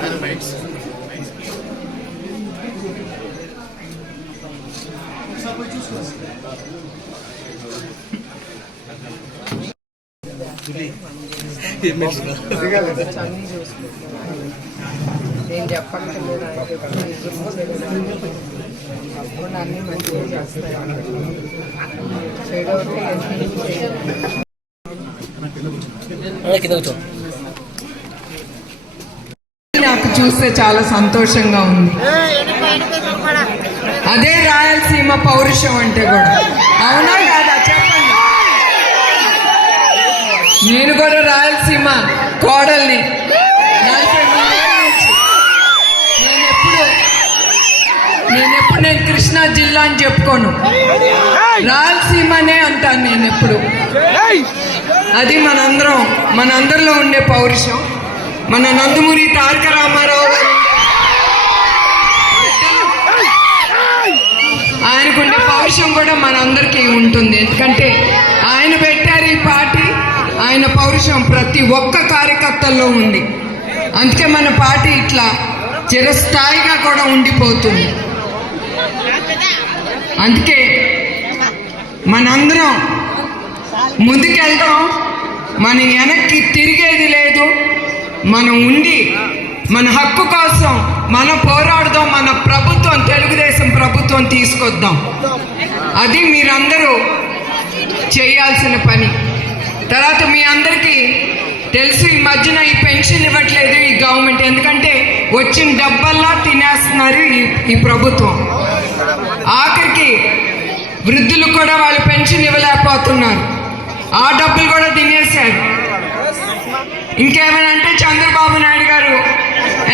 Dynamites. నేను చెప్పక్కర్లేదు అన్నీ మంచిగా చేస్తాను నాకు చూస్తే చాలా సంతోషంగా ఉంది. అదే రాయలసీమ పౌరుషం అంటే కూడా. అవునా కాదా? చెప్పండి. నేను కూడా రాయలసీమ కోడల్ని. నేను ఎప్పుడు నేను కృష్ణా జిల్లా అని చెప్పుకోను. రాయలసీమనే అంటాను నేను ఎప్పుడు అది మనందరం మనందరిలో ఉండే పౌరుషం. మన నందమూరి తారక పౌరుషం ప్రతి ఒక్క కార్యకర్తల్లో ఉంది. అందుకే మన పార్టీ ఇట్లా చిరస్థాయిగా కూడా ఉండిపోతుంది. అందుకే మనందరం ముందుకెళ్దాం. మన వెనక్కి తిరిగేది లేదు. మనం ఉండి మన హక్కు కోసం మనం పోరాడదాం. మన ప్రభుత్వం తెలుగుదేశం ప్రభుత్వం తీసుకొద్దాం. అది మీరందరూ చేయాల్సిన పని. తర్వాత మీ అందరికీ తెలుసు ఈ మధ్యన ఈ పెన్షన్ ఇవ్వట్లేదు ఈ గవర్నమెంట్. ఎందుకంటే వచ్చిన డబ్బల్లా తినేస్తున్నారు ఈ ఈ ప్రభుత్వం. ఆఖరికి వృద్ధులు కూడా వాళ్ళు పెన్షన్ ఇవ్వలేకపోతున్నారు. ఆ డబ్బులు కూడా తినేశారు. ఇంకేమైనా అంటే చంద్రబాబు నాయుడు గారు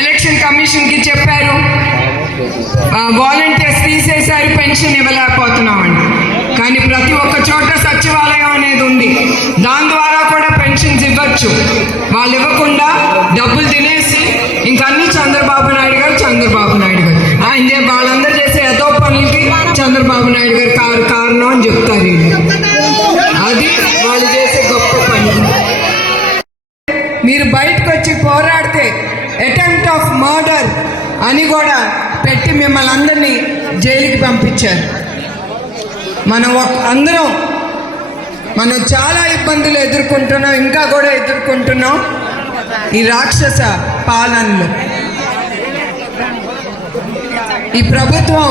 ఎలక్షన్ కమిషన్కి చెప్పారు వాలంటీర్స్ తీసేసారి పెన్షన్ ఇవ్వలేకపోతున్నామండి. కానీ ప్రతి ఒక్క చోట సచివాలయం దాని ద్వారా కూడా పెన్షన్స్ ఇవ్వచ్చు. వాళ్ళు ఇవ్వకుండా డబ్బులు తినేసి ఇంకన్నీ అన్ని చంద్రబాబు నాయుడు గారు చంద్రబాబు నాయుడు గారు. ఆయన వాళ్ళందరూ చేసే ఏదో పనులకి చంద్రబాబు నాయుడు గారు కారు కారణం అని చెప్తారు అది వాళ్ళు చేసే గొప్ప పని. మీరు బయటకు వచ్చి పోరాడితే అటెంప్ట్ ఆఫ్ మర్డర్ అని కూడా పెట్టి మిమ్మల్ని అందరినీ జైలుకి పంపించారు. మనం ఒక- అందరం మనం చాలా ఇబ్బందులు ఎదుర్కొంటున్నాం ఇంకా కూడా ఎదుర్కొంటున్నాం. ఈ రాక్షస పాలనలు. ఈ ప్రభుత్వం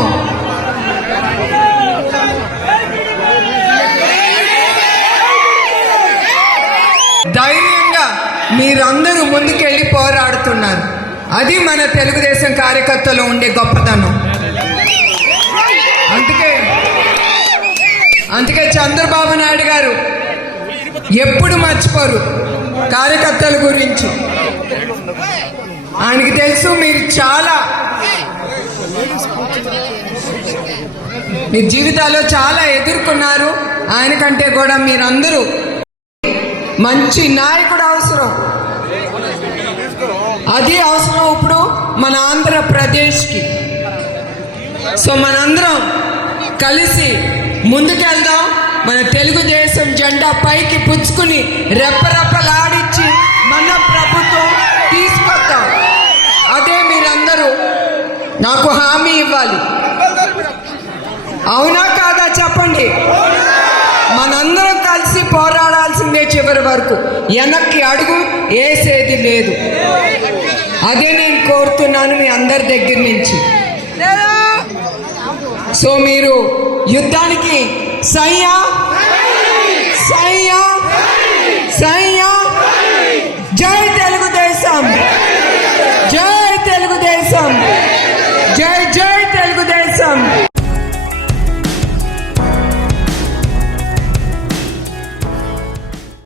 ధైర్యంగా మీరందరూ ముందుకెళ్ళి పోరాడుతున్నారు. అది మన తెలుగుదేశం కార్యకర్తలు ఉండే గొప్పతనం అందుకే అందుకే చంద్రబాబు నాయుడు గారు ఎప్పుడు మర్చిపోరు కార్యకర్తల గురించి. ఆయనకి తెలుసు మీరు చాలా మీ జీవితాల్లో చాలా ఎదుర్కొన్నారు. ఆయన కంటే కూడా మీరందరూ మంచి నాయకుడు అవసరం. అది అవసరం ఇప్పుడు మన ఆంధ్రప్రదేశ్కి. సో మనందరం కలిసి ముందుకెళ్దాం. మన తెలుగుదేశం జెండా పైకి పుచ్చుకుని రెప్పరెప్పలాడించి మన ప్రభుత్వం తీసుకొద్దాం. అదే మీరందరూ నాకు హామీ ఇవ్వాలి. అవునా కాదా చెప్పండి? మనందరం కలిసి పోరాడాల్సిందే చివరి వరకు. వెనక్కి అడుగు వేసేది లేదు. అదే నేను కోరుతున్నాను మీ అందరి దగ్గర నుంచి. సో మీరు యుద్ధానికి సయ్యా